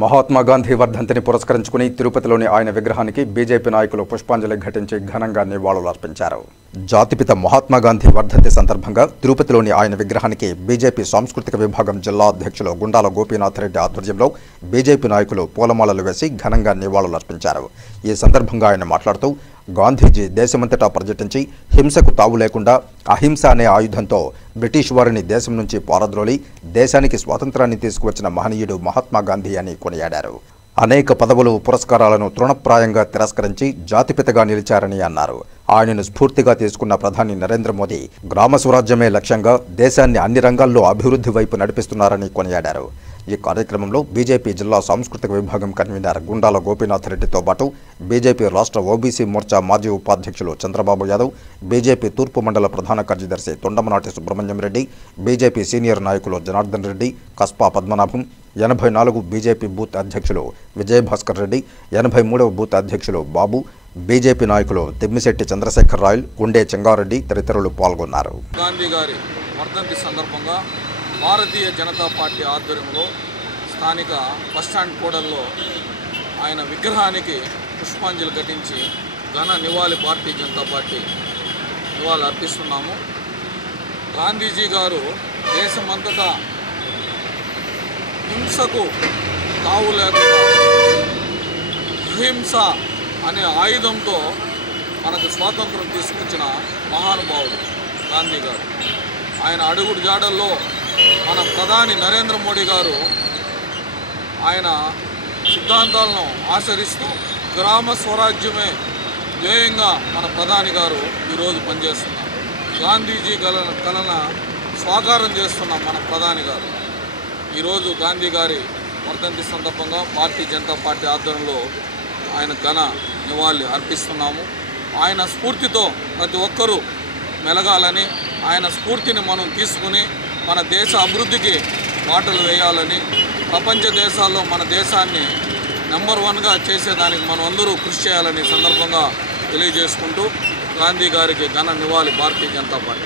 మహాత్మా గాంధీ వర్ధంతిని పురస్కరించుకుని తిరుపతిలోని ఆయన విగ్రహానికి బీజేపీ నాయకులు పుష్పాంజలి ఘటించి ఘనంగా నివాళులర్పించారు. జాతిపిత మహాత్మా గాంధీ వర్ధంతి సందర్భంగా తిరుపతిలోని ఆయన విగ్రహానికి బీజేపీ సాంస్కృతిక విభాగం జిల్లా అధ్యక్షులు గుండాల గోపీనాథ్ రెడ్డి ఆధ్వర్యంలో బీజేపీ నాయకులు పూలమాలలు వేసి ఘనంగా నివాళులర్పించారు. ఈ సందర్భంగా ఆయన మాట్లాడుతూ గాంధీజీ దేశమంతటా పర్యటించి హింసకు తావు లేకుండా అహింస అనే ఆయుధంతో బ్రిటిష్ వారిని దేశం నుంచి పారద్రోలి దేశానికి స్వాతంత్రాన్ని తీసుకువచ్చిన మహనీయుడు మహాత్మా గాంధీ అని కొనియాడారు. అనేక పదవులు పురస్కారాలను తృణప్రాయంగా తిరస్కరించి జాతిపితగా నిలిచారని అన్నారు. ఆయనను స్ఫూర్తిగా తీసుకున్న ప్రధాని నరేంద్ర మోదీ గ్రామ స్వరాజ్యమే లక్ష్యంగా దేశాన్ని అన్ని రంగాల్లో అభివృద్ధి వైపు నడిపిస్తున్నారని కొనియాడారు. ఈ కార్యక్రమంలో బీజేపీ జిల్లా సాంస్కృతిక విభాగం కన్వీనర్ గుండాల గోపీనాథ్ రెడ్డితో పాటు బీజేపీ రాష్ట్ర ఓబీసీ మోర్చా మాజీ ఉపాధ్యక్షులు చంద్రబాబు యాదవ్, బీజేపీ తూర్పు మండల ప్రధాన కార్యదర్శి తొండమనాటి సుబ్రహ్మణ్యం రెడ్డి, బీజేపీ సీనియర్ నాయకులు జనార్దన్ రెడ్డి, కస్పా పద్మనాభం, 84 బీజేపీ బూత్ అధ్యక్షులు విజయభాస్కర్ రెడ్డి, 83వ బూత్ అధ్యక్షులు బాబు, బీజేపీ నాయకులు తిమ్మిశెట్టి చంద్రశేఖర్ రాయల్, గుండే చెంగారెడ్డి తదితరులు పాల్గొన్నారు. గాంధీ గారి వర్ధంతి సందర్భంగా భారతీయ జనతా పార్టీ ఆధ్వర్యంలో స్థానిక బస్టాండ్ కూడల్లో ఆయన విగ్రహానికి పుష్పాంజలి ఘటించి ఘన నివాళి భారతీయ జనతా పార్టీ నివాళులు అర్పిస్తున్నాము. గాంధీజీ గారు దేశమంతటా హింసకు తావు లేకుండా అహింస అనే ఆయుధంతో మనకు స్వాతంత్రం తీసుకొచ్చిన మహానుభావుడు గాంధీ గారు. ఆయన అడుగుడు జాడల్లో మన ప్రధాని నరేంద్ర మోడీ గారు ఆయన సిద్ధాంతాలను ఆచరిస్తూ గ్రామ స్వరాజ్యమే ధ్యేయంగా మన ప్రధాని గారు ఈరోజు పనిచేస్తున్నారు. గాంధీజీ కలన స్వాకారం చేస్తున్నాం మన ప్రధాని గారు. ఈరోజు గాంధీ గారి వర్ధంతి సందర్భంగా భారతీయ జనతా పార్టీ ఆధ్వర్యంలో ఆయన ఘన నివాళి అర్పిస్తున్నాము. ఆయన స్ఫూర్తితో ప్రతి ఒక్కరూ మెలగాలని, ఆయన స్ఫూర్తిని మనం తీసుకుని మన దేశ అభివృద్ధికి బాటలు వేయాలని, ప్రపంచ దేశాల్లో మన దేశాన్ని నెంబర్ 1గా చేసేదానికి మనం అందరూ కృషి చేయాలని సందర్భంగా తెలియజేసుకుంటూ గాంధీ గారికి ఘన నివాళి భారతీయ జనతా పార్టీ.